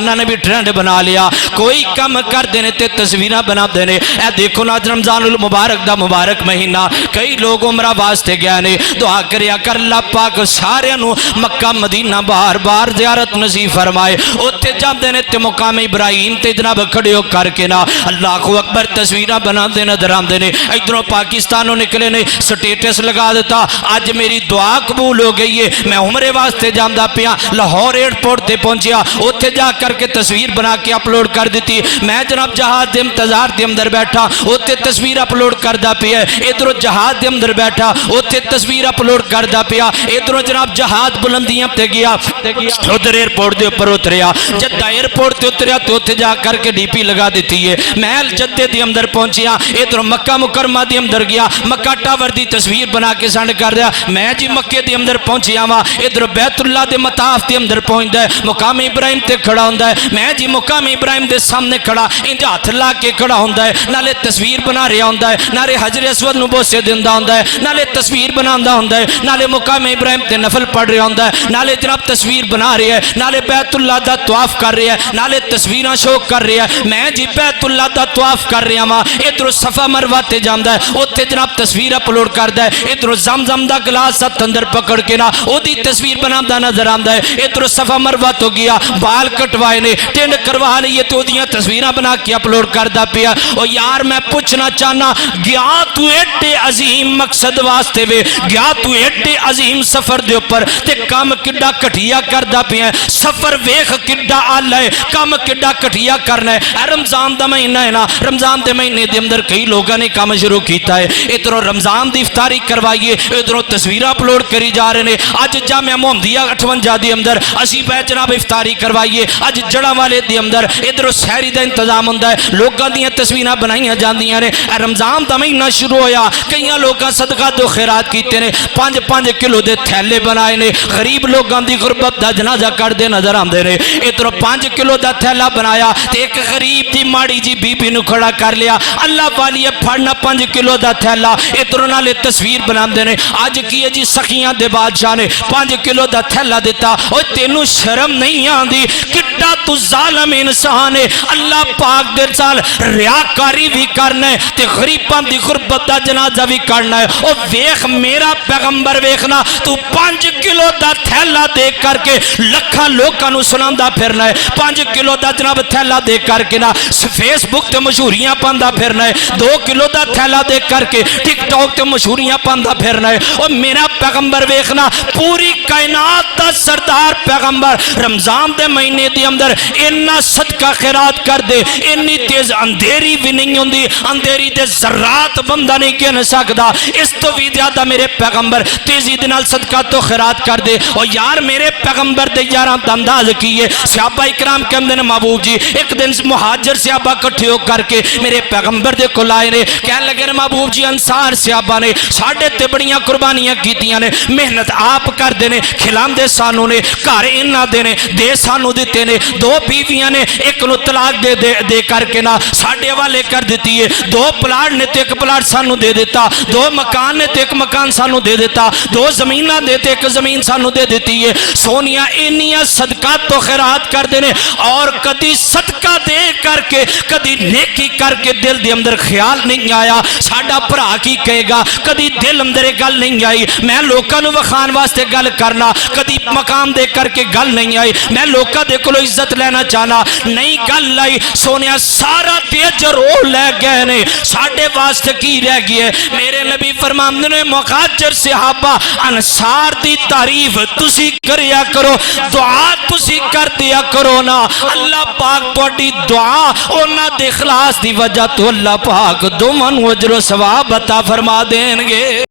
نے بھی ٹرینڈ بنا لیا، کوئی کم کر دینے تے تصویرہ بنا دینے۔ اے دیکھو نا رمضان المبارک دا مبارک مہینہ، کئی لوگ عمرہ واسطے گیا نے، دعا کریا کر اللہ پاک سارے نو مکہ مدینہ بار بار زیارت نصیب فرمائے۔ اوتے جام دینے تے مقام ابراہیم تے جناب کھڑے ہو کر کے نا اللہ اکبر تصویرہ بنا دینے درام دینے۔ ادھروں پاکستانوں نکلے نے سٹیٹس لگا دیتا، آج میری دعا قبول ہو گئی ہے، میں عمرے واسطے جام دا پیا، لاہور ایئرپورٹ تے پہنچیا، اوتے جا کر کے تصویر بنا کے اپلوڈ کر دیتی۔ میں جناب جہاز دے انتظار دے اندر بیٹھا، اوتے تصویر اپلوڈ کردہ پیا، ادھروں جہاز دے اندر بیٹھا، اوتے تصویر اپلوڈ کردہ پیا، ادھروں جناب جہاز بلندیاں تے گیا، ادھر ایئرپورٹ دے اوپر اتریا، جدہ ایئرپورٹ تے اتریا تو اوتے جا کر کے ڈی پی لگا دیتی ہے۔ میں جدے دے اندر پہنچیا، ادھروں مکہ مکرمہ دے اندر گیا، مکہ ٹاور دی تصویر بنا کے سینڈ کر دیا۔ میں جی مکے دے اندر پہنچیا وا، ادھر بیت اللہ دے مطاف دے اندر پہنچدا ہے، مقام ابراہیم تے کھڑا ہوندا ہے، میں جی مقام ابراہیم دے سامنے کھڑا، انج ہاتھ لا کے کھڑا ہوندا ہے، نالے تصویر بنا رہا ہوندا ہے، نالے حجر اسود نو بوسے دیندا ہوندا ہے، نالے تصویر بناندا ہوندا ہے، نالے مقام ابراہیم تے نفل پڑھ رہا ہوندا ہے، نالے جناب تصویر بنا رہا ہے، نالے بیت اللہ دا طواف کر رہا ہے، نالے تصویراں شو کر رہا ہے۔ میں جی بیت اللہ دا طواف کر رہا ہاں، ادھر صفا مروہ تے جاندا ہے، اوتھے جناب تصویر اپلوڈ کردا ہے، ادھر زمزم دا گلاس ہتھ اندر پکڑ کے نا اودی تصویر بناندا نظر آندا ہے، ادھر صفا مروہ تو گیا، بال کٹوائے نے، ٹینڈ کروا لیے تو دیاں تصویراں بنا کے اپلوڈ کردا پیا۔ او یار میں پوچھنا چاہنا، گیا تو ایڈے عظیم مقصد واسطے وے، گیا تو ایڈے عظیم سفر دے اوپر تے کام کڈا کٹھیا کردا پیا، سفر ویکھ کڈا آلہ ہے، کام کڈا کٹھیا کرنا ہے۔ اے رمضان دا مہینہ ہے نا، رمضان دے مہینے دے اندر کئی لوگوں نے کام شروع کیتا ہے، ادھروں رمضان دی افطاری کروائیے، ادھروں تصویراں اپلوڈ کری جا رہے ہیں۔ اج جامعہ محمدیہ 58 دے اندر اسی پہ جناب افطاری کروائیے، اج جڑا والے دے اندر ادھر سحری دا انتظام ہوندا ہے، لوگاں دیاں تصویراں بنائیاں جاندیاں نے۔ رمضان دا مہینہ شروع ہویا، کئیاں لوگاں صدقہ تو خیرات کیتے نے، 5 کلو دے تھیلے بنائے نے، غریب لوگاں دی غربت دا جنازہ کردے نظر آندے نے۔ ادھر 5 کلو دا تھیلا بنایا تے ایک غریب دی ماڑی جی بی بی نو کھڑا کر لیا، اللہ والی پھڑنا 5 کلو دا تھیلا، ادھر نالے تصویر بناندے نے۔ آج کی ہے جی سخیاں دے بادشاہ نے 5 کلو دا تھیلا دیتا، اوہ تینوں شرم نہیں آندی، کٹا تو ظالم انسان ہے، اللہ پاک دے سال ریاکاری بھی کرنا ہے تے غریبان دی غربت دا جنازہ بھی کرنا ہے۔ او ویخ میرا پیغمبر ویخنا، تو 5 کلو دا تھیلا دے کر کے لکھا لوکاں نو سناندا پھرنا ہے، 5 کلو دا جناب تھیلا دے کر کے نا فیس بک تے مشہوریاں پاندا پھرنا ہے، 2 کلو دا تھیلا دے کر کے ٹک ٹاک تے مشہوریاں پاندا پھرنا ہے۔ اور میرا پیغمبر ویخنا، پوری کائنات دا سردار پیغمبر رمضان دے مہینے دے اندر انہا صدقہ خیرات کر دے، انی تیز اندھیری بھی نہیں ہوندی، اندھیری دے ذرات بندہ نہیں کہنے سکتا، اس تو بھی زیادہ میرے پیغمبر تیزی دنال صدقہ تو خیرات کر دے۔ اور یار میرے پیغمبر دے یاران انداز کیے، صحابہ اکرام کے اندر محبوب جی ایک دن مہاجر صحابہ کٹھے ہو کر کے میرے پیغمبر دے کول آئے نے، کہنے لگے محبوب جی انصار صحابہ نے ساڑھے تے بڑیاں قربانیاں کیتیاں نے، محنت آپ کر دینے، کھلان دے سانوں نے، کار انہ دینے، دے سانوں دیتے نے، 2 بیویاں نے ایک نو طلاق دے کر کے نا ساڑھے والے کر دیتی ہے، 2 پلاٹ نے تے 1 پلاٹ سانوں دے دیتا، 2 مکان نے تے 1 مکان سانوں دے دیتا، 2 زمینہ دے تے 1 زمین سانوں دے دیتی ہے۔ سونیا انیاں صدقہ تو خیرات کر دینے، اور کدی صدقہ دے کر کے کدی نیکی کر کے دل دے اندر خیال نہیں آیا ساڑھا پرا کی کہے گا، کدی دل اندر گل نہیں آئی میں لوکاں نو وخان واسطے گل کرنا، کدی مقام دے کر کے گل نہیں آئی میں لوکاں دے کلو عزت لینا چاہنا نہیں گل لائی۔ سونیا سارا تیجر او لے گئے نے، ساڑھے واسطے کی رہ گئے۔ میرے نبی فرماندے نے مہاجر صحابہ انصار دی تعریف تسی کریا کرو، دعا تسی کر دیا کرو نا، اللہ پاک توڑی دعا اونا دے اخلاص دی وجہ تو اللہ پاک دومن وجر و ثواب عطا فرما دیں گے۔